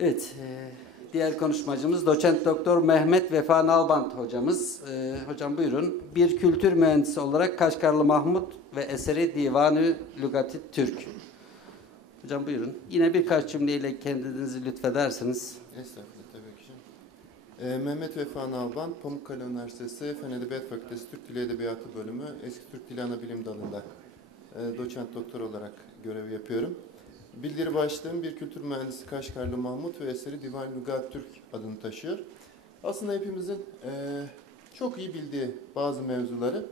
Evet, e, diğer konuşmacımız doçent doktor Mehmet Vefa Nalbant hocamız. E, hocam buyurun. Bir kültür mühendisi olarak Kaşgarlı Mahmut ve eseri Divanı Lugati Türk. Hocam buyurun. Yine birkaç cümleyle kendinizi lütfedersiniz. Estağfurullah tabii ki. Ee, Mehmet Vefa Nalban, Pamukkale Üniversitesi Fen Edebiyat Fakültesi Türk Dili Edebiyatı Bölümü Eski Türk Dili Anabilim Dalı'nda e, doçent doktor olarak görev yapıyorum. Bildiri başlığım bir kültür mühendisi Kaşgarlı Mahmut ve eseri Divan Lugat Türk adını taşıyor. Aslında hepimizin e, çok iyi bildiği bazı mevzuları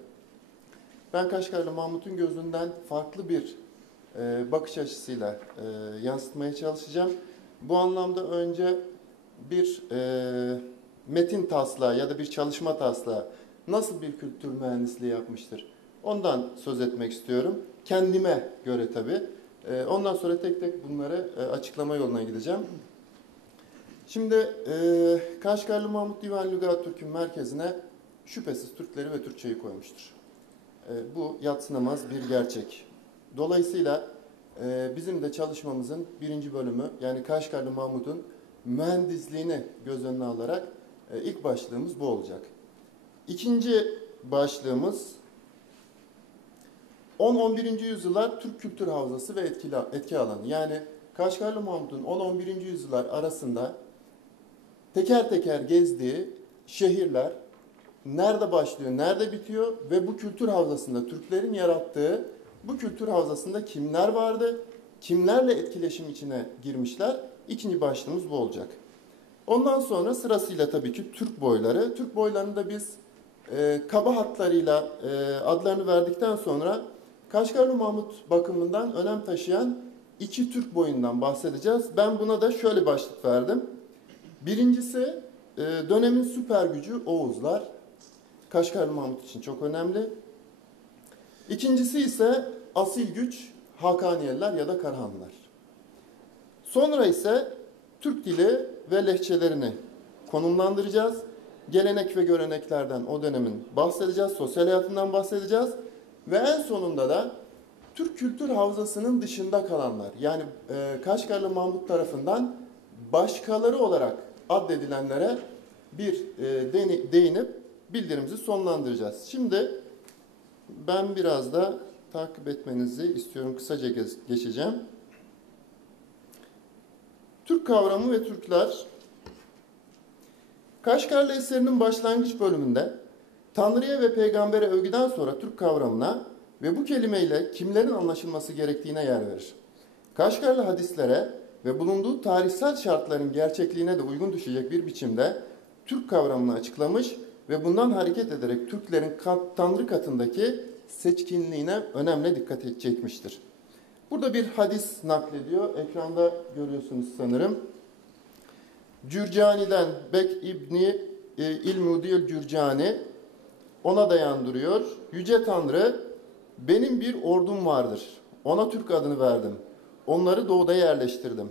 ben Kaşgarlı Mahmut'un gözünden farklı bir e, bakış açısıyla e, yansıtmaya çalışacağım. Bu anlamda önce bir e, metin taslağı ya da bir çalışma taslağı nasıl bir kültür mühendisliği yapmıştır? Ondan söz etmek istiyorum. Kendime göre tabii. E, ondan sonra tek tek bunları e, açıklama yoluna gideceğim. Şimdi e, Kaşgarlı Mahmut Divan Lügat Türk'ün merkezine şüphesiz Türkleri ve Türkçeyi koymuştur. E, bu yatsınamaz bir gerçek. Dolayısıyla bizim de çalışmamızın birinci bölümü yani Kaşgarlı Mahmut'un mühendisliğini göz önüne alarak ilk başlığımız bu olacak. İkinci başlığımız 10-11. yüzyıllar Türk kültür havzası ve etkili, etki alanı. Yani Kaşgarlı Mahmut'un 10-11. yüzyıllar arasında teker teker gezdiği şehirler nerede başlıyor, nerede bitiyor ve bu kültür havzasında Türklerin yarattığı bu kültür havzasında kimler vardı, kimlerle etkileşim içine girmişler? İkinci başlığımız bu olacak. Ondan sonra sırasıyla tabii ki Türk boyları. Türk boylarını da biz e, kaba hatlarıyla e, adlarını verdikten sonra Kaşgarlı Mahmut bakımından önem taşıyan iki Türk boyundan bahsedeceğiz. Ben buna da şöyle başlık verdim. Birincisi e, dönemin süper gücü Oğuzlar. Kaşgarlı Mahmut için çok önemli. İkincisi ise asil güç Hakaniyeliler ya da Karahanlılar. Sonra ise Türk dili ve lehçelerini konumlandıracağız. Gelenek ve göreneklerden o dönemin bahsedeceğiz, sosyal hayatından bahsedeceğiz. Ve en sonunda da Türk kültür havzasının dışında kalanlar yani e, Kaşgarlı Mahmut tarafından başkaları olarak addedilenlere bir e, değinip bildirimizi sonlandıracağız. Şimdi ben biraz da takip etmenizi istiyorum. Kısaca geçeceğim. Türk kavramı ve Türkler Kaşgarlı eserinin başlangıç bölümünde Tanrı'ya ve peygambere övgüden sonra Türk kavramına ve bu kelimeyle kimlerin anlaşılması gerektiğine yer verir. Kaşgarlı hadislere ve bulunduğu tarihsel şartların gerçekliğine de uygun düşecek bir biçimde Türk kavramını açıklamış ve bundan hareket ederek Türklerin Tanrı katındaki seçkinliğine önemli dikkat çekmiştir. Burada bir hadis naklediyor. Ekranda görüyorsunuz sanırım. Cürcani'den Bek İbni e, İlmudil Cürcani ona dayandırıyor. Yüce Tanrı benim bir ordum vardır. Ona Türk adını verdim. Onları doğuda yerleştirdim.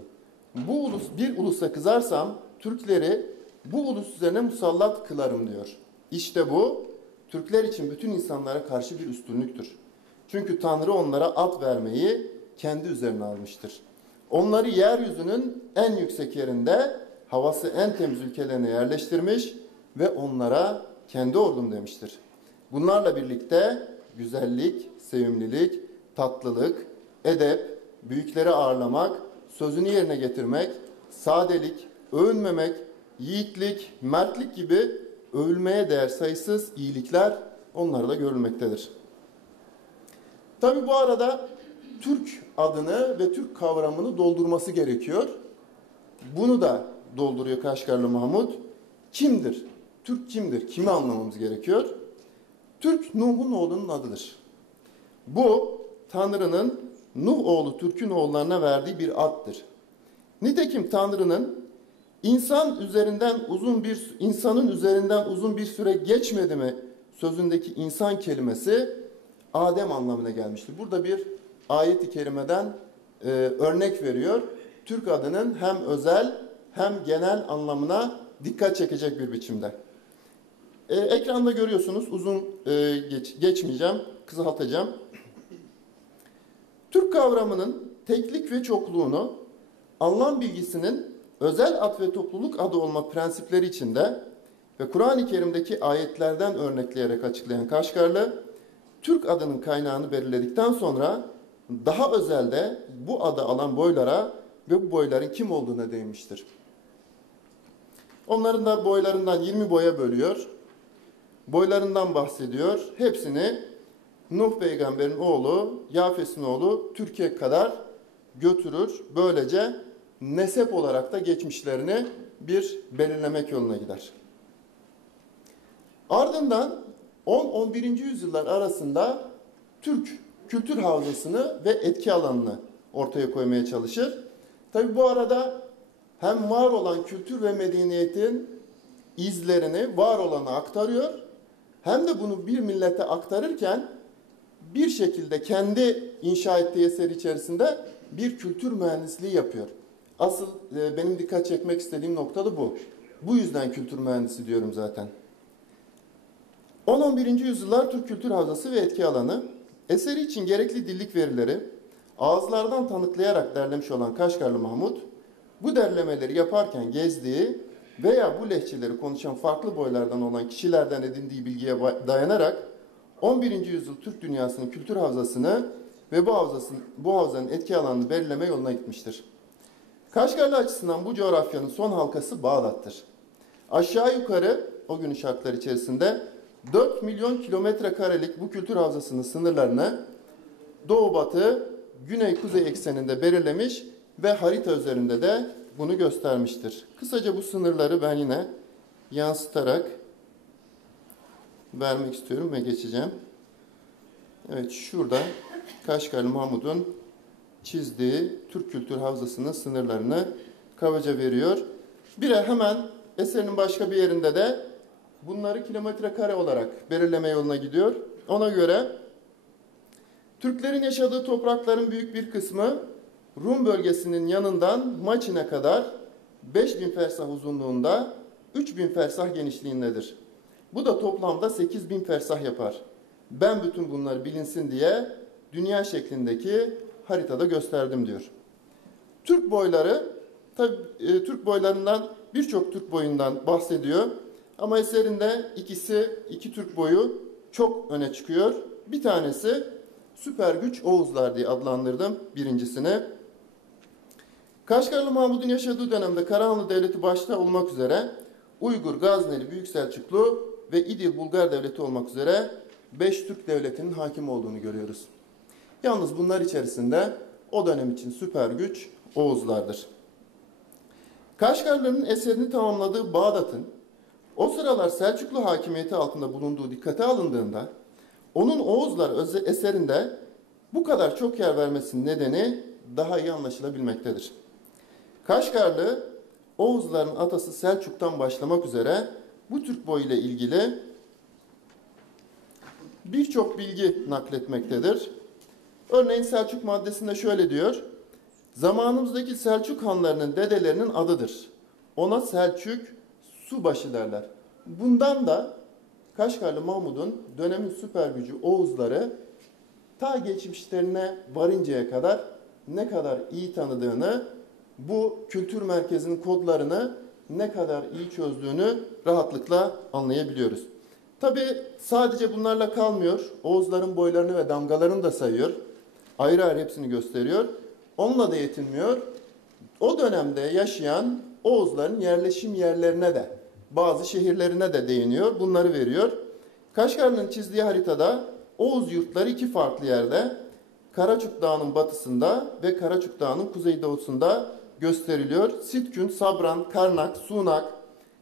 Bu ulus bir ulusa kızarsam Türkleri bu ulus üzerine musallat kılarım diyor. İşte bu Türkler için bütün insanlara karşı bir üstünlüktür. Çünkü Tanrı onlara at vermeyi kendi üzerine almıştır. Onları yeryüzünün en yüksek yerinde havası en temiz ülkelerine yerleştirmiş ve onlara kendi ordum demiştir. Bunlarla birlikte güzellik, sevimlilik, tatlılık, edep, büyükleri ağırlamak, sözünü yerine getirmek, sadelik, övünmemek, yiğitlik, mertlik gibi övülmeye değer sayısız iyilikler onlarda görülmektedir. Tabi bu arada Türk adını ve Türk kavramını doldurması gerekiyor. Bunu da dolduruyor Kaşgarlı Mahmut. Kimdir? Türk kimdir? Kimi anlamamız gerekiyor? Türk Nuh'un oğlunun adıdır. Bu Tanrı'nın Nuh oğlu Türk'ün oğullarına verdiği bir addır. Nitekim Tanrı'nın insan üzerinden uzun bir insanın üzerinden uzun bir süre geçmedi mi sözündeki insan kelimesi Adem anlamına gelmiştir. Burada bir ayet-i kerimeden e, örnek veriyor. Türk adının hem özel hem genel anlamına dikkat çekecek bir biçimde. E, ekranda görüyorsunuz uzun e, geç, geçmeyeceğim, kısaltacağım. Türk kavramının teklik ve çokluğunu, anlam bilgisinin özel ad ve topluluk adı olma prensipleri içinde ve Kur'an-ı Kerim'deki ayetlerden örnekleyerek açıklayan Kaşgarlı, Türk adının kaynağını belirledikten sonra daha özelde bu adı alan boylara ve bu boyların kim olduğuna değinmiştir. Onların da boylarından 20 boya bölüyor. Boylarından bahsediyor. Hepsini Nuh peygamberin oğlu, Yafes'in oğlu Türkiye kadar götürür. Böylece nesep olarak da geçmişlerini bir belirlemek yoluna gider. Ardından 10-11. yüzyıllar arasında Türk kültür havzasını ve etki alanını ortaya koymaya çalışır. Tabi bu arada hem var olan kültür ve medeniyetin izlerini var olana aktarıyor hem de bunu bir millete aktarırken bir şekilde kendi inşa ettiği eser içerisinde bir kültür mühendisliği yapıyor. Asıl e, benim dikkat çekmek istediğim nokta da bu. Bu yüzden kültür mühendisi diyorum zaten. 10-11. yüzyıllar Türk Kültür Havzası ve etki alanı eseri için gerekli dillik verileri ağızlardan tanıklayarak derlemiş olan Kaşgarlı Mahmut bu derlemeleri yaparken gezdiği veya bu lehçeleri konuşan farklı boylardan olan kişilerden edindiği bilgiye dayanarak 11. yüzyıl Türk dünyasının kültür havzasını ve bu havzasının bu havzanın etki alanını belirleme yoluna gitmiştir. Kaşgarlı açısından bu coğrafyanın son halkası Bağdat'tır. Aşağı yukarı o günün şartları içerisinde 4 milyon kilometre karelik bu kültür havzasının sınırlarını doğu batı, güney kuzey ekseninde belirlemiş ve harita üzerinde de bunu göstermiştir. Kısaca bu sınırları ben yine yansıtarak vermek istiyorum ve geçeceğim. Evet şurada Kaşgarlı Mahmud'un çizdiği Türk Kültür Havzası'nın sınırlarını kabaca veriyor. Bir hemen eserinin başka bir yerinde de bunları kilometre kare olarak belirleme yoluna gidiyor. Ona göre Türklerin yaşadığı toprakların büyük bir kısmı Rum bölgesinin yanından Maçin'e kadar 5000 fersah uzunluğunda 3000 fersah genişliğindedir. Bu da toplamda 8000 fersah yapar. Ben bütün bunları bilinsin diye dünya şeklindeki haritada gösterdim diyor. Türk boyları, tabi e, Türk boylarından birçok Türk boyundan bahsediyor. Ama eserinde ikisi, iki Türk boyu çok öne çıkıyor. Bir tanesi süper güç Oğuzlar diye adlandırdım birincisini. Kaşgarlı Mahmud'un yaşadığı dönemde Karahanlı Devleti başta olmak üzere Uygur, Gazneli, Büyük Selçuklu ve İdil Bulgar Devleti olmak üzere beş Türk devletinin hakim olduğunu görüyoruz. Yalnız bunlar içerisinde o dönem için süper güç Oğuzlardır. Kaşgarlı'nın eserini tamamladığı Bağdat'ın o sıralar Selçuklu hakimiyeti altında bulunduğu dikkate alındığında onun Oğuzlar eserinde bu kadar çok yer vermesinin nedeni daha iyi anlaşılabilmektedir. Kaşgarlı Oğuzların atası Selçuk'tan başlamak üzere bu Türk boyu ile ilgili birçok bilgi nakletmektedir. Örneğin Selçuk maddesinde şöyle diyor. Zamanımızdaki Selçuk hanlarının dedelerinin adıdır. Ona Selçuk subaşı derler. Bundan da Kaşgarlı Mahmud'un dönemin süper gücü Oğuzları ta geçmişlerine varıncaya kadar ne kadar iyi tanıdığını, bu kültür merkezinin kodlarını ne kadar iyi çözdüğünü rahatlıkla anlayabiliyoruz. Tabi sadece bunlarla kalmıyor. Oğuzların boylarını ve damgalarını da sayıyor. Ayrı ayrı hepsini gösteriyor. Onunla da yetinmiyor. O dönemde yaşayan Oğuzların yerleşim yerlerine de bazı şehirlerine de değiniyor. Bunları veriyor. Kaşgarlı'nın çizdiği haritada Oğuz yurtları iki farklı yerde Karaçuk Dağı'nın batısında ve Karaçuk Dağı'nın kuzeydoğusunda gösteriliyor. Sitkün, Sabran, Karnak, Sunak,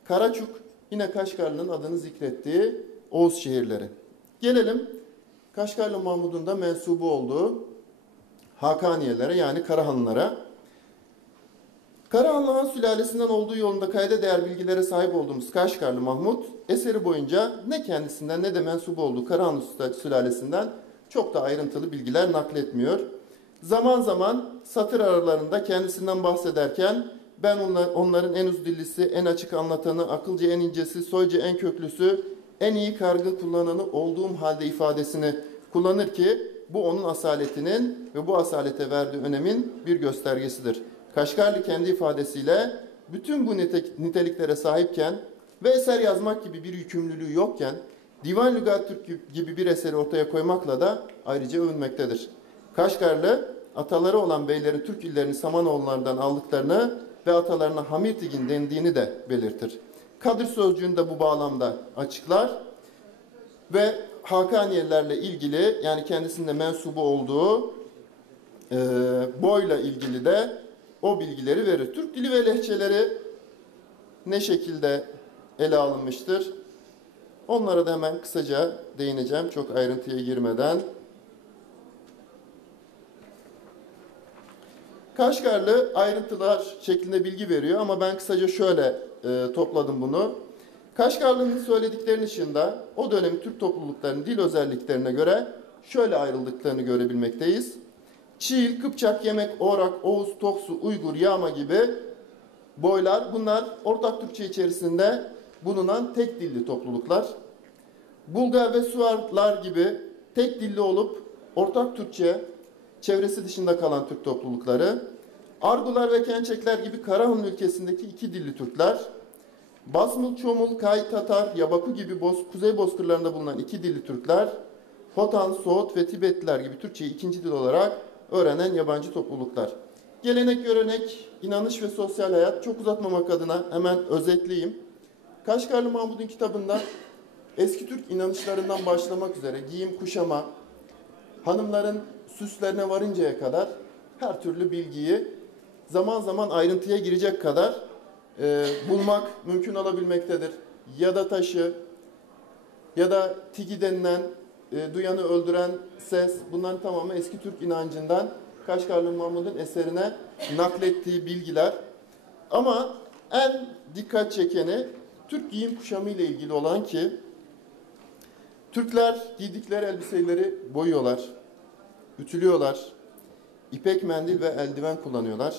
Karaçuk yine Kaşgarlı'nın adını zikrettiği Oğuz şehirleri. Gelelim Kaşgarlı Mahmud'un da mensubu olduğu Hakaniyelere yani Karahanlılara. Karahanlı Han sülalesinden olduğu yolunda kayda değer bilgilere sahip olduğumuz Kaşgarlı Mahmut eseri boyunca ne kendisinden ne de mensubu olduğu Karahanlı sülalesinden çok da ayrıntılı bilgiler nakletmiyor. Zaman zaman satır aralarında kendisinden bahsederken ben onlar, onların en uzun en açık anlatanı, akılcı en incesi, soycu en köklüsü, en iyi kargı kullananı olduğum halde ifadesini kullanır ki bu onun asaletinin ve bu asalete verdiği önemin bir göstergesidir. Kaşgarlı kendi ifadesiyle bütün bu nite- niteliklere sahipken ve eser yazmak gibi bir yükümlülüğü yokken Divan Lügat Türk gibi bir eseri ortaya koymakla da ayrıca övünmektedir. Kaşgarlı ataları olan beylerin Türk illerini Samanoğullarından aldıklarını ve atalarına Hamirtigin dendiğini de belirtir. Kadir sözcüğünü bu bağlamda açıklar ve Hakaniyelilerle ilgili yani kendisinde mensubu olduğu e, boyla ilgili de o bilgileri verir. Türk dili ve lehçeleri ne şekilde ele alınmıştır? Onlara da hemen kısaca değineceğim çok ayrıntıya girmeden. Kaşgarlı ayrıntılar şeklinde bilgi veriyor ama ben kısaca şöyle e, topladım bunu. Kaşgarlı'nın söylediklerinin dışında o dönem Türk topluluklarının dil özelliklerine göre şöyle ayrıldıklarını görebilmekteyiz. Çiğil, Kıpçak, Yemek, Orak, Oğuz, Toksu, Uygur, Yağma gibi boylar bunlar ortak Türkçe içerisinde bulunan tek dilli topluluklar. Bulgar ve Suarlar gibi tek dilli olup ortak Türkçe çevresi dışında kalan Türk toplulukları. Argular ve Kençekler gibi Karahanlı ülkesindeki iki dilli Türkler. Basmul, Çomul, Kay, Tatar, Yabaku gibi boz, kuzey bozkırlarında bulunan iki dilli Türkler. Hotan, Soğut ve Tibetliler gibi Türkçeyi ikinci dil olarak öğrenen yabancı topluluklar. Gelenek, görenek, inanış ve sosyal hayat çok uzatmamak adına hemen özetleyeyim. Kaşgarlı Mahmud'un kitabında eski Türk inanışlarından başlamak üzere giyim, kuşama, hanımların süslerine varıncaya kadar her türlü bilgiyi zaman zaman ayrıntıya girecek kadar e, bulmak mümkün olabilmektedir. Ya da taşı ya da tigi denilen e, duyanı öldüren ses bunların tamamı eski Türk inancından Kaşgarlı Mahmud'un eserine naklettiği bilgiler. Ama en dikkat çekeni Türk giyim kuşamı ile ilgili olan ki Türkler giydikleri elbiseleri boyuyorlar, ütülüyorlar, ipek mendil ve eldiven kullanıyorlar.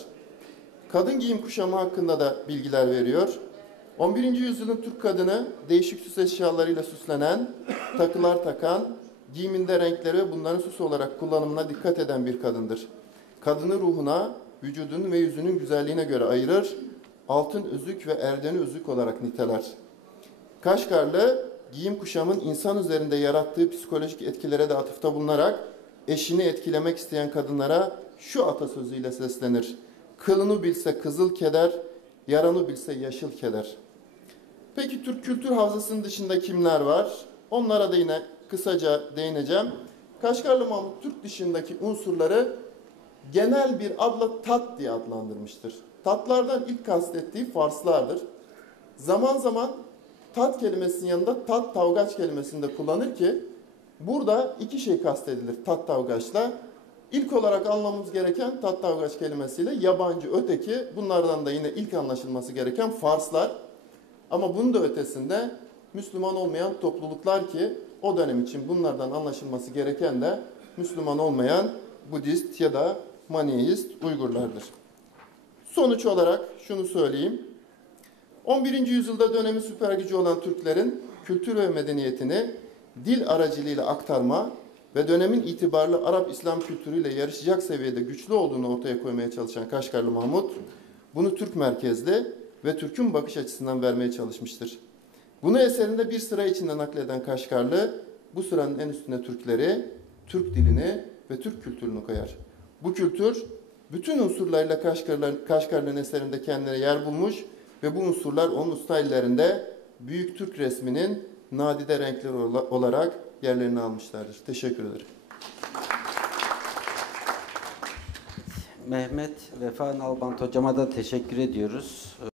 Kadın giyim kuşamı hakkında da bilgiler veriyor. 11. yüzyılın Türk kadını değişik süs eşyalarıyla süslenen, takılar takan, giyiminde renkleri ve bunların süs olarak kullanımına dikkat eden bir kadındır. Kadını ruhuna, vücudunun ve yüzünün güzelliğine göre ayırır, altın üzük ve erdeni üzük olarak niteler. Kaşgarlı giyim kuşamın insan üzerinde yarattığı psikolojik etkilere de atıfta bulunarak eşini etkilemek isteyen kadınlara şu atasözüyle seslenir. Kılını bilse kızıl keder, yaranı bilse yaşıl keder. Peki Türk kültür havzasının dışında kimler var? Onlara da yine kısaca değineceğim. Kaşgarlı Mahmut Türk dışındaki unsurları genel bir adla tat diye adlandırmıştır. Tatlardan ilk kastettiği Farslardır. Zaman zaman tat kelimesinin yanında tat tavgaç kelimesini de kullanır ki burada iki şey kastedilir tat tavgaçla. İlk olarak anlamamız gereken tat tavgaç kelimesiyle yabancı öteki bunlardan da yine ilk anlaşılması gereken Farslar. Ama bunun da ötesinde Müslüman olmayan topluluklar ki o dönem için bunlardan anlaşılması gereken de Müslüman olmayan Budist ya da Maniheist Uygurlardır. Sonuç olarak şunu söyleyeyim. 11. yüzyılda dönemin süper gücü olan Türklerin kültür ve medeniyetini dil aracılığıyla aktarma ve dönemin itibarlı Arap-İslam kültürüyle yarışacak seviyede güçlü olduğunu ortaya koymaya çalışan Kaşgarlı Mahmut, bunu Türk merkezli ve Türk'ün bakış açısından vermeye çalışmıştır. Bunu eserinde bir sıra içinde nakleden Kaşgarlı, bu sıranın en üstüne Türkleri, Türk dilini ve Türk kültürünü koyar. Bu kültür bütün unsurlarıyla Kaşgarlı'nın Kaşgarlı'nın eserinde kendine yer bulmuş ve bu unsurlar onun usta büyük Türk resminin nadide renkleri ola- olarak yerlerini almışlardır. Teşekkür ederim. Mehmet Vefa Nalbant hocama da teşekkür ediyoruz.